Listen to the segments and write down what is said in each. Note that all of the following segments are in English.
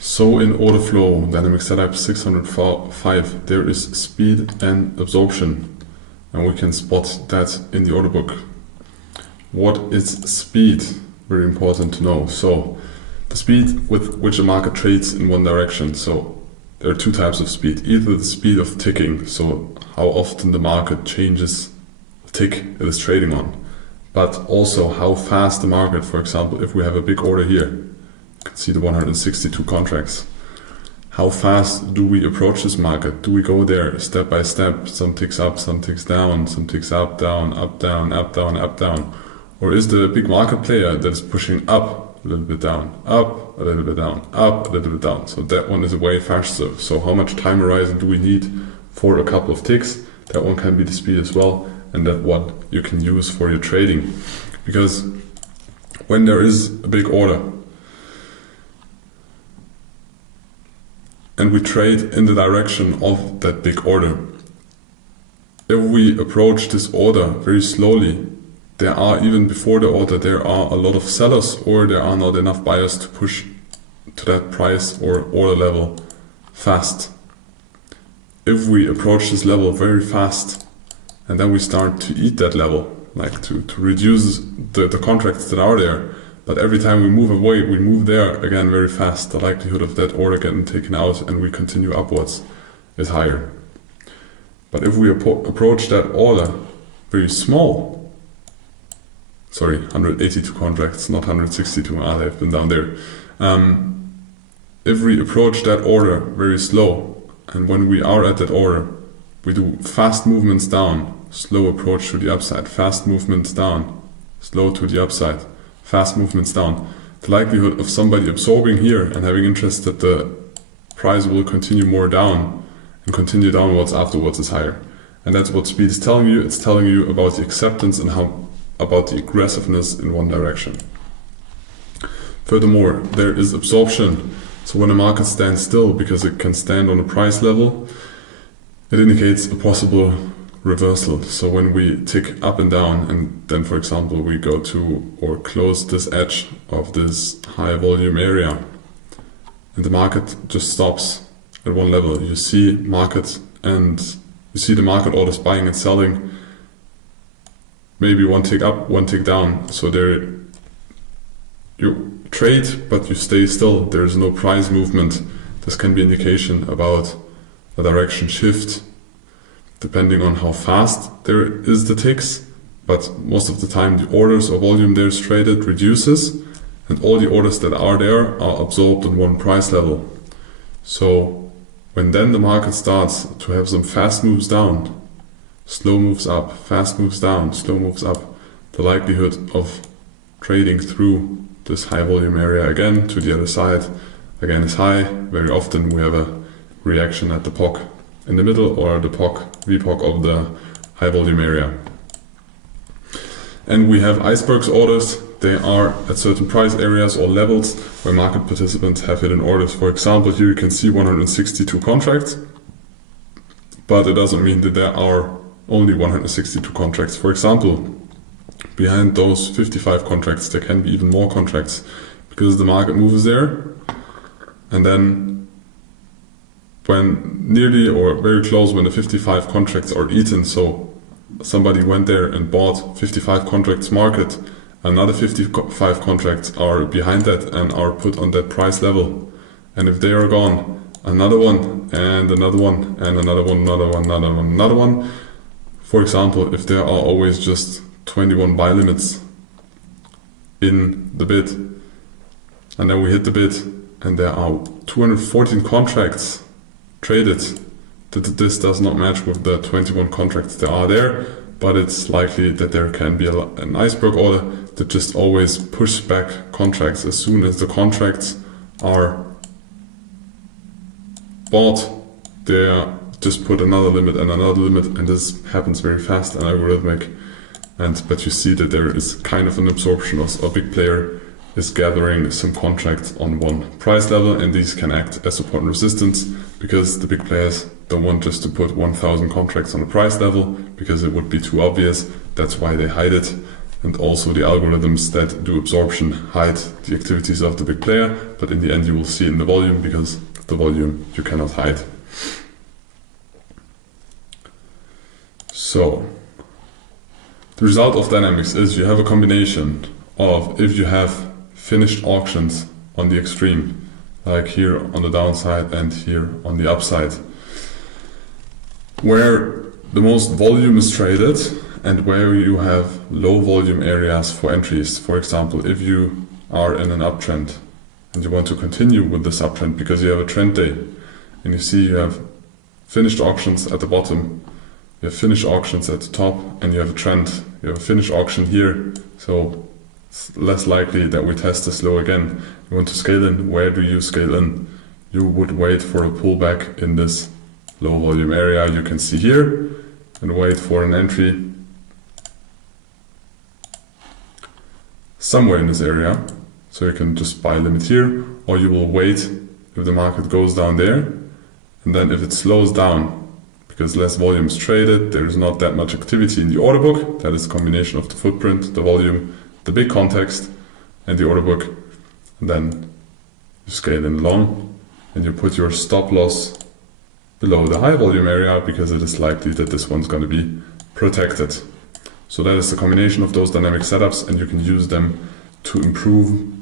So in order flow dynamic setup 605 there is speed and absorption, and we can spot that in the order book. What is speed? Very important to know. So the speed with which a market trades in one direction. So there are two types of speed. Either the speed of ticking, so how often the market changes the tick it is trading on, but also how fast the market, for example, if we have a big order here, you can see the 162 contracts. How fast do we approach this market? Do we go there step by step, some ticks up, some ticks down, some ticks up, down, up, down, up, down, up, down? Or is the big market player that is pushing up a little bit down, up a little bit down, up a little bit down? So that one is way faster. So how much time horizon do we need for a couple of ticks? That one can be the speed as well, and that one you can use for your trading. Because when there is a big order and we trade in the direction of that big order, if we approach this order very slowly, there are, even before the order, there are a lot of sellers, or there are not enough buyers to push to that price or order level fast. If we approach this level very fast and then we start to eat that level, like to reduce the contracts that are there, but every time we move away, we move there again very fast, the likelihood of that order getting taken out and we continue upwards is higher. But if we approach that order very small, sorry, 182 contracts, not 162, they've been down there. If we approach that order very slow, and when we are at that order, we do fast movements down, slow approach to the upside, fast movements down, slow to the upside, fast movements down, the likelihood of somebody absorbing here and having interest that the price will continue more down and continue downwards afterwards is higher. And that's what speed is telling you. It's telling you about the acceptance and about the aggressiveness in one direction. Furthermore, there is absorption. So when a market stands still, because it can stand on a price level, it indicates a possible reversal. So when we tick up and down, and then, for example, we go to or close this edge of this high volume area, and the market just stops at one level, you see market, and you see the market orders buying and selling, maybe one tick up, one tick down. So there you trade, but you stay still. There is no price movement. This can be indication about a direction shift, depending on how fast there is the ticks. But most of the time the orders or volume there is traded reduces, and all the orders that are there are absorbed on one price level. So when then the market starts to have some fast moves down, slow moves up, fast moves down, slow moves up, the likelihood of trading through this high volume area again to the other side again is high. Very often we have a reaction at the POC in the middle or the VPOC of the high volume area. And we have icebergs orders. They are at certain price areas or levels where market participants have hidden orders. For example, here you can see 162 contracts, but it doesn't mean that there are only 162 contracts. For example, behind those 55 contracts there can be even more contracts, because the market moves there, and then when nearly or very close, when the 55 contracts are eaten, so somebody went there and bought 55 contracts market, another 55 contracts are behind that and are put on that price level, and if they are gone, another one and another one and another one, another one, another one, another one. For example, if there are always just 21 buy limits in the bid, and then we hit the bid and there are 214 contracts traded, this does not match with the 21 contracts that are there, but it's likely that there can be an iceberg order that just always pushes back contracts. As soon as the contracts are bought, they just put another limit and another limit, and this happens very fast and algorithmic. But you see that there is kind of an absorption of a big player is gathering some contracts on one price level, and these can act as support and resistance because the big players don't want just to put 1,000 contracts on a price level because it would be too obvious. That's why they hide it. And also the algorithms that do absorption hide the activities of the big player, but in the end you will see in the volume because the volume you cannot hide. So the result of dynamics is you have a combination of, if you have finished auctions on the extreme, like here on the downside and here on the upside, where the most volume is traded and where you have low volume areas for entries. For example, if you are in an uptrend and you want to continue with this uptrend because you have a trend day and you see you have finished auctions at the bottom, you have finished auctions at the top, and you have a trend, you have a finished auction here, so it's less likely that we test this low again. You want to scale in. Where do you scale in? You would wait for a pullback in this low volume area you can see here and wait for an entry somewhere in this area, so you can just buy limit here, or you will wait if the market goes down there, and then if it slows down because less volume is traded, there is not that much activity in the order book. That is a combination of the footprint, the volume, the big context, and the order book. And then you scale in long and you put your stop loss below the high volume area because it is likely that this one's going to be protected. So that is the combination of those dynamic setups, and you can use them to improve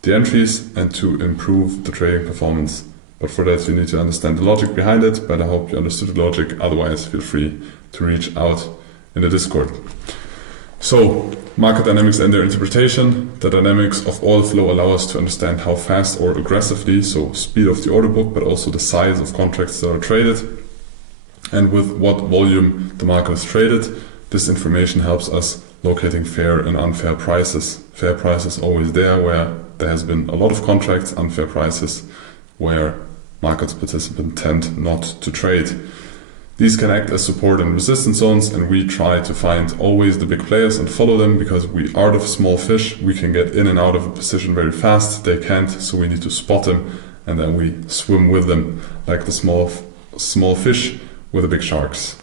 the entries and to improve the trading performance. But for that you need to understand the logic behind it, but I hope you understood the logic. Otherwise, feel free to reach out in the Discord. So, market dynamics and their interpretation. The dynamics of order flow allow us to understand how fast or aggressively, so speed of the order book, but also the size of contracts that are traded, and with what volume the market is traded. This information helps us locating fair and unfair prices. Fair prices always there where there has been a lot of contracts, unfair prices where market participants tend not to trade. These can act as support and resistance zones, and we try to find always the big players and follow them because we are the small fish. We can get in and out of a position very fast. They can't, so we need to spot them and then we swim with them like the small fish with the big sharks.